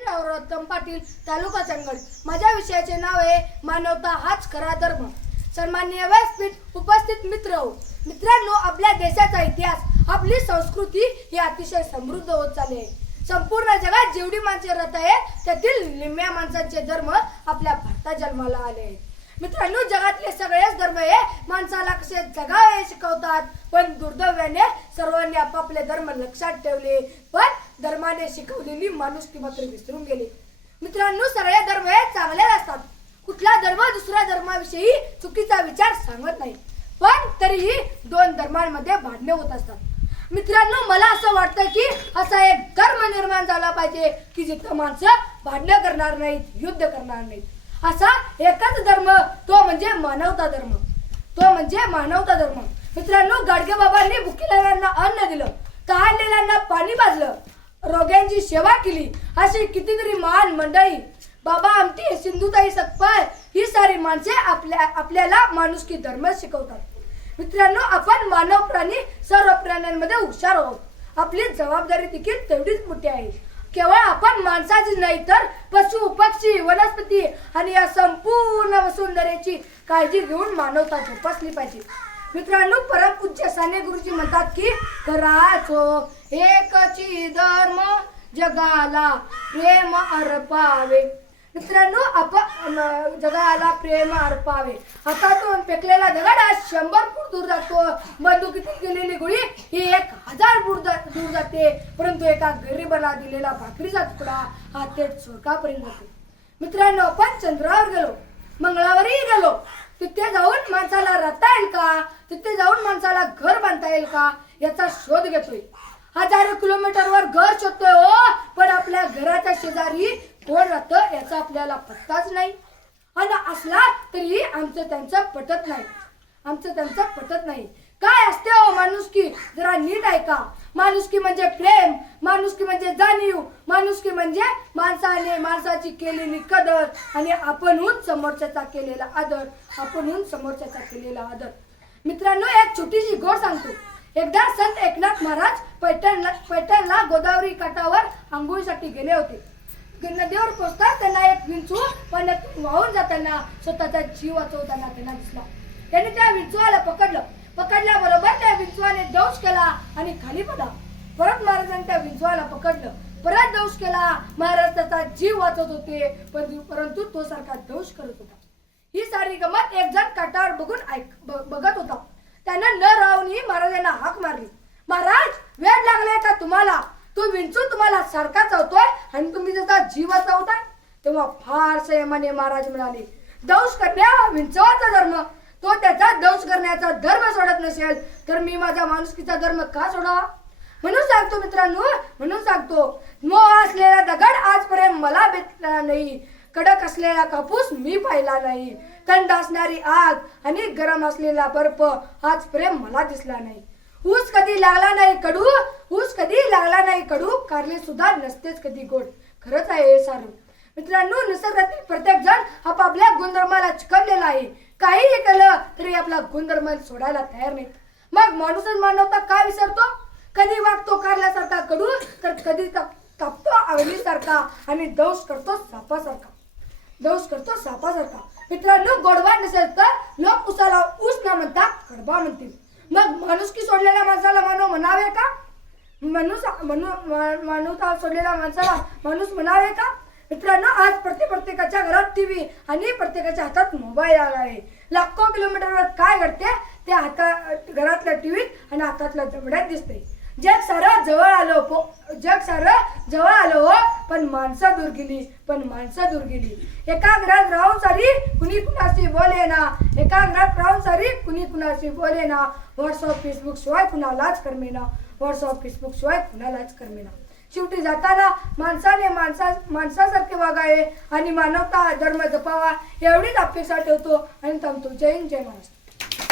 नरोत्तम पाटील, तालुका चंदगड। माझ्या विषयाचे नाव आहे मानवता हाच खरा धर्म। सन्माननीय व्यासपीठ, उपस्थित मित्रांनो, आपल्या देशाचा इतिहास, आपली संस्कृती ही अतिशय समृद्ध होत चालली आहे। संपूर्ण जगात जेवढी माणसे राहत आहेत त्यातील निम्म्या माणसांचे धर्म आपल्या भारतात जन्माला आले आहेत। मित्रांनो, जगातले सगळेच धर्म हे माणसाला कसे जगावे शिकवतात, पण दुर्दैवाने सर्वांनी आपापले धर्म लक्षात ठेवले, पण धर्माने शिकवलेली माणुसकी मात्र विसरून गेले। मित्रांनो, सगळे धर्म हे चांगले असतात। कुठला धर्म दुसऱ्या धर्माविषयी चुकीचा विचार सांगत नाही, पण तरीही दोन धर्मांमध्ये भांडणे होत असतात। मित्रांनो, मला असं वाटतं की असा एक धर्म निर्माण झाला पाहिजे की जिथे माणसं भांडणे करणार नाहीत, युद्ध करणार नाहीत। असा एकच धर्म, तो म्हणजे मानवता धर्म, तो म्हणजे मानवता धर्म। मित्रांनो, गाडगे बाबांनी भुकेलेल्यांना अन्न दिलं, तहानलेल्यांना पाणी पाजलं, रोग्यांची सेवा केली, अशी कितीतरी महान मंडळी, बाबा आमटे, सिंधुताई सपकाळ, ही सारी माणसे आपल्याला माणुसकी धर्म शिकवतात। मित्रांनो, आपण मानव प्राणी सर्व प्राण्यांमध्ये हुशार आहोत। आपली जबाबदारी देखील तेवढीच मोठी आहे। केवळ आपण माणसाची नाही तर पशु, पक्षी, वनस्पती आणि या संपूर्ण वसुंधरेची काळजी घेऊन मानवता जोपासली पाहिजे। मित्रांनो, परमपूज्य साने गुरुजी म्हणतात की कराचो एकची धर्म, जगाला प्रेम अर्पावे। मित्रांनो, आपण जगाला प्रेम अर्पावे। हातातून फेकलेला दगड 100 फूट दूर जातो, बंदुकीतून गेलेली गोळी ही 1000 फूट दूर जाते, परंतु एका गरीबाला दिलेला भाकरीचा तुकडा हा थेट स्वर्गापर्यंत जातो। मित्रांनो, आपण चंद्रावर गेलो, मंगळावरही गेलो, तिथे जाऊन माणसाला राहता येईल का, तिथे जाऊन माणसाला घर बांधता येईल का, याचा शोध घेतोय। हजारो किलोमीटरवर घर शोधतोय हो, पण आपल्या घराच्या शेजारी कोण राहतं याचा आपल्याला पत्ताच नाही। आणि असला तरी आमचं त्यांचं पटत नाही। काय असते हो माणुसकी, जरा नीट ऐका। माणुसकी म्हणजे प्रेम, माणुसकी म्हणजे जाणीव, माणुसकी म्हणजे माणसाने माणसाची केलेली कदर आणि आपणहून समोरच्याचा केलेला आदर, मित्रांनो, एक छोटीशी गोष्ट सांगतो। एकदा संत एकनाथ महाराज पैठणला गोदावरी काठावर आंघोळीसाठी गेले होते। नदीवर पोहोचताच त्यांना एक विंचू पाण्यात वाहून जाताना स्वतःचा जीव वाचवताना त्यांना दिसला। त्यांनी त्या विंचूला पकडल्याबरोबर त्या विंचूने दंश केला आणि खाली पडला। परत महाराजांनी त्या विंचूला पकडलं, परत दंश केला। महाराज त्याचा जीव वाचवत होते, परंतु तो सारखा दंश करत होता। ही सारी गमत एक जण काठावर बघत होता। त्यानं न राहूनही महाराजांना हाक मारली, महाराज, वेळ लागलाय का तुम्हाला? तो विंचू तुम्हाला सारखा चावतोय आणि तुम्ही त्याचा जीव वाचवताय? तेव्हा फार संयमाने महाराज म्हणाले, दंश करणे हा विंचवाचा धर्म, तो त्याचा दंश करण्याचा धर्म सोडत नसेल तर मी माझा माणुसकीचा धर्म का सोडावा? म्हणून सांगतो मित्रांनो, मोह असलेला दगड आजपर्यंत मला भेटला नाही, कडक असलेला कापूस मी पाहिला नाही, थंड असणारी आग आणि गरम असलेला बर्फ आजपर्यंत मला दिसला नाही। ऊस कधी लागला नाही कडू, कारले सुद्धा नसतेच कधी गोड। खरंच आहे हे सारं। मित्रांनो, निसर्गातील प्रत्येक जण आपापल्या गुणधर्माला चिकटलेला आहे। काहीही केलं तरी आपला गुणधर्म सोडायला तयार नाहीत। मग माणूसच मानवता का विसरतो? कधी वागतो कारल्यासारखा कडू, तर कधी तापतो आवळीसारखा आणि दंश करतो सापासारखा। मित्रांनो, गोडवा नसेल तर लोक उसाला ऊस न म्हणता कडबा म्हणतील। मग माणुसकी सोडलेल्या माणसाला मानव म्हणावे का? मानवता सोडलेल्या माणसाला माणूस म्हणावे का? मित्रांनो, आज प्रत्येकाच्या घरात टीव्ही आणि प्रत्येकाच्या हातात मोबाईल आला आहे। लाखो किलोमीटरवर काय घडते ते घरातल्या टीव्हीत आणि हातातल्या जबड्यात दिसते। जग सारं जवळ आलं हो, पण माणसं दूर गेली। एका घरात राहून सारी कुणी कुणाशी बोलेना, व्हॉट्सअप फेसबुक शिवाय कुणालाच करमेना। शेवटी जाताना माणसाने माणसासारखे वागावे आणि मानवता धर्म जपावा एवढीच अपेक्षा ठेवतो आणि थांबतो। जय हिंद, जय महाराष्ट्र।